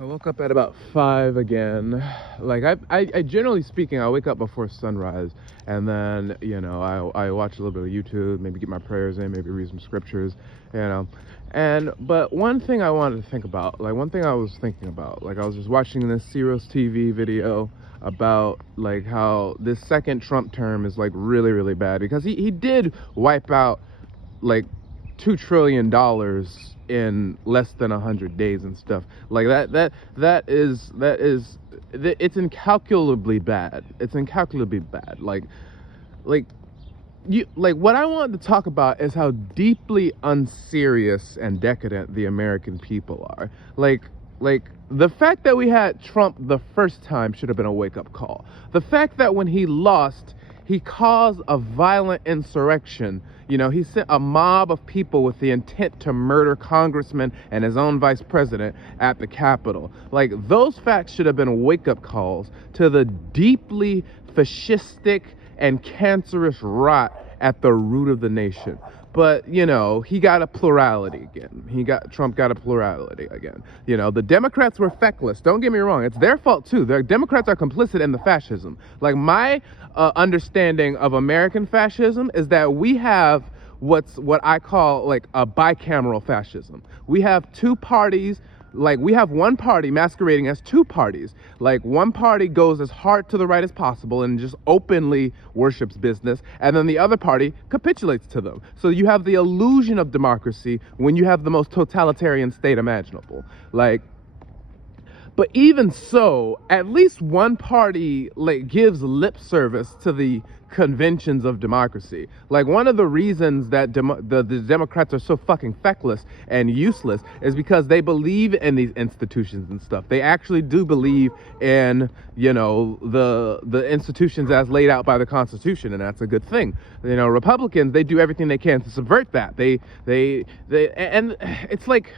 I woke up at about 5 again. Like I generally speaking, I wake up before sunrise, and then I watch a little bit of YouTube, maybe get my prayers in, maybe read some scriptures, you know. But one thing I wanted to think about, like one thing I was thinking about, like I was just watching this Unserious TV video about like how this second Trump term is like really bad because he did wipe out like $2 trillion in less than 100 days and stuff like that is it's incalculably bad. It's incalculably bad. Like what I wanted to talk about is how deeply unserious and decadent the American people are. Like the fact that we had Trump the first time should have been a wake-up call. The fact that when he lost, he caused a violent insurrection. He sent a mob of people with the intent to murder congressmen and his own vice president at the Capitol. Like, those facts should have been wake-up calls to the deeply fascistic and cancerous rot at the root of the nation. But, he got a plurality again. Trump got a plurality again. The Democrats were feckless. Don't get me wrong. It's their fault, too. The Democrats are complicit in the fascism. Like, my understanding of American fascism is that we have what I call, like, a bicameral fascism. We have two parties. Like, we have one party masquerading as two parties. Like, one party goes as hard to the right as possible and just openly worships business, and then the other party capitulates to them. So you have the illusion of democracy when you have the most totalitarian state imaginable. But even so, at least one party gives lip service to the conventions of democracy. Like, one of the reasons that the Democrats are so fucking feckless and useless is because they believe in these institutions and stuff. They actually do believe in, the institutions as laid out by the Constitution, and that's a good thing. Republicans, they do everything they can to subvert that. And it's like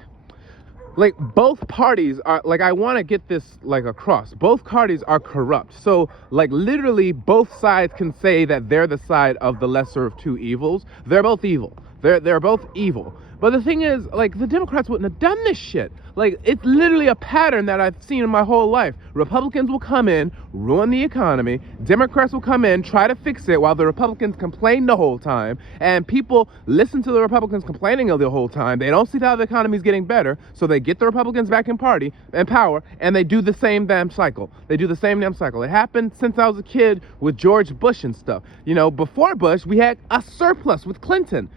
both parties are, I want to get this across. Both parties are corrupt. So literally both sides can say that they're the side of the lesser of two evils. They're both evil. They're both evil. But the thing is, the Democrats wouldn't have done this shit. It's literally a pattern that I've seen in my whole life. Republicans will come in, ruin the economy. Democrats will come in, try to fix it while the Republicans complain the whole time. And people listen to the Republicans complaining the whole time. They don't see how the economy is getting better, so they get the Republicans back in power, and they do the same damn cycle. It happened since I was a kid with George Bush and stuff. Before Bush, we had a surplus with Clinton.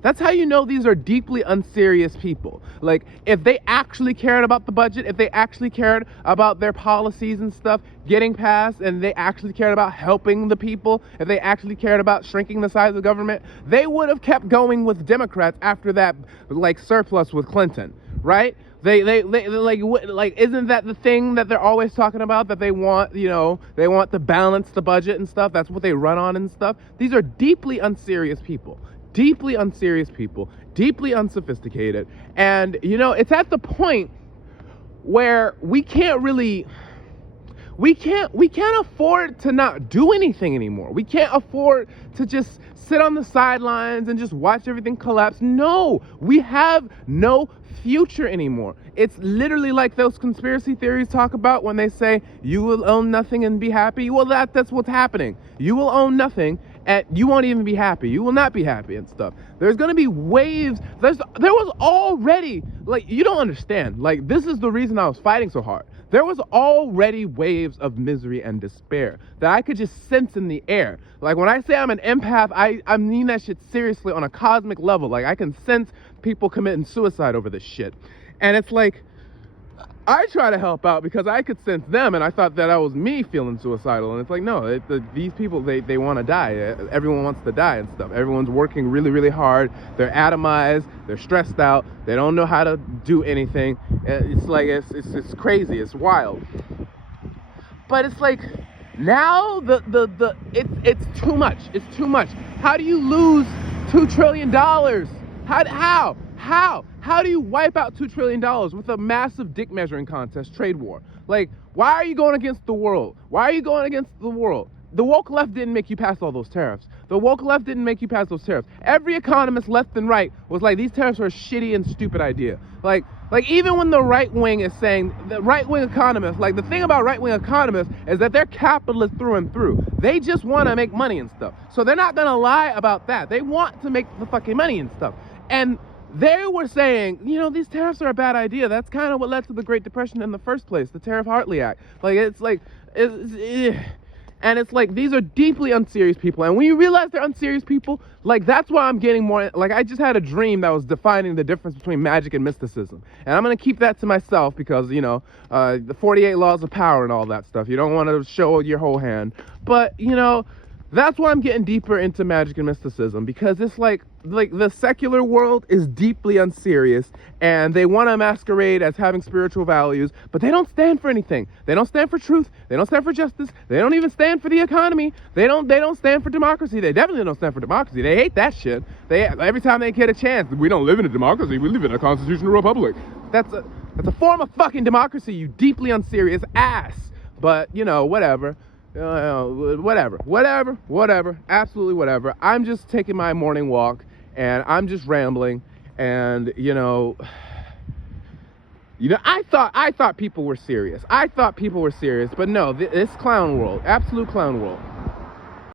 That's how you know these are deeply unserious people. If they actually cared about the budget, if they actually cared about their policies and stuff getting passed, and they actually cared about helping the people, if they actually cared about shrinking the size of the government, they would have kept going with Democrats after that, surplus with Clinton, right? They isn't that the thing that they're always talking about, that they want, they want to balance the budget and stuff. That's what they run on and stuff. These are deeply unserious people, deeply unsophisticated. And, it's at the point where we can't afford to not do anything anymore. We can't afford to just sit on the sidelines and just watch everything collapse. No, we have no future anymore. It's literally like those conspiracy theories talk about when they say you will own nothing and be happy. Well, that's what's happening. You will own nothing and you won't even be happy. You will not be happy and stuff. There's going to be waves. There was already, you don't understand. This is the reason I was fighting so hard. There was already waves of misery and despair that I could just sense in the air. When I say I'm an empath, I mean that shit seriously on a cosmic level. I can sense people committing suicide over this shit. And it's I try to help out because I could sense them, and I thought that was me feeling suicidal. And it's no, these people, they want to die. Everyone wants to die and stuff. Everyone's working really hard. They're atomized. They're stressed out. They don't know how to do anything. It's crazy. It's wild. But it's now it's too much. It's too much. How do you lose $2 trillion? How do you wipe out $2 trillion with a massive dick measuring contest, trade war? Why are you going against the world? the woke left didn't make you pass all those tariffs. The woke left didn't make you pass those tariffs. Every economist, left and right, was like, these tariffs are a shitty and stupid idea. Like even when the right wing is saying, the right wing economists, like the thing about right wing economists is that they're capitalists through and through. They just want to make money and stuff. So they're not gonna lie about that. They want to make the fucking money and stuff. And they were saying, you know, these tariffs are a bad idea. That's kind of what led to the Great Depression in the first place, the Tariff-Hartley Act. Like, it's like, and it's like, these are deeply unserious people. And when you realize they're unserious people, like, that's why I'm getting more, like, I just had a dream that was defining the difference between magic and mysticism. And I'm going to keep that to myself because, you know, the 48 laws of power and all that stuff. You don't want to show your whole hand. But, you know, that's why I'm getting deeper into magic and mysticism, because it's like the secular world is deeply unserious and they want to masquerade as having spiritual values, but they don't stand for anything. They don't stand for truth. They don't stand for justice. They don't even stand for the economy. They don't stand for democracy. They definitely don't stand for democracy. They hate that shit. Every time they get a chance, we don't live in a democracy. We live in a constitutional republic. That's a form of fucking democracy, you deeply unserious ass. But, you know, whatever. Whatever, absolutely whatever. I'm just taking my morning walk and I'm just rambling, and you know, I thought people were serious. But no, this clown world, absolute clown world.